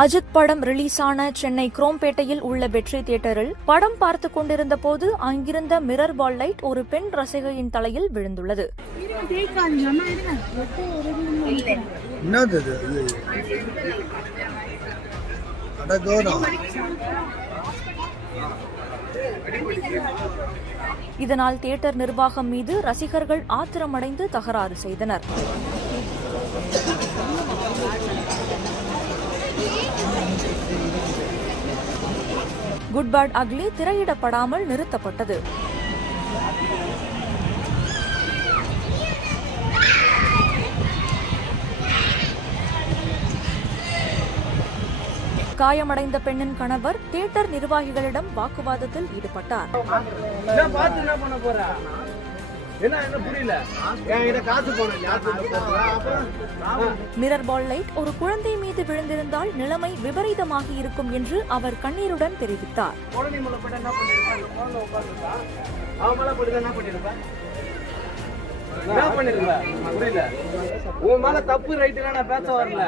அஜித் படம் ரிலீஸ் ஆன சென்னை குரோம்பேட்டையில் உள்ள வெற்றி தியேட்டரில் படம் பார்த்துக் கொண்டிருந்த போது அங்கிருந்த மிரர் பால் லைட் ஒரு பெண் ரசிகையின் தலையில் விழுந்துள்ளது. இதனால் தியேட்டர் நிர்வாகம் மீது ரசிகர்கள் ஆத்திரமடைந்து தகராறு செய்தனர். குட் பேட் அக்லி திரையிடப்படாமல் நிறுத்தப்பட்டது. காயமடைந்த பெண்ணின் கணவர் தியேட்டர் நிர்வாகிகளிடம் வாக்குவாதத்தில் ஈடுபட்டார். மிரர் பால் லைட் ஒரு குழந்தை மீது விழுந்திருந்தால் நிலைமை விபரீதமாகி இருக்கும் என்று அவர் கண்ணீருடன் தெரிவித்தார். தப்பு ரைட்டு பேச வரல.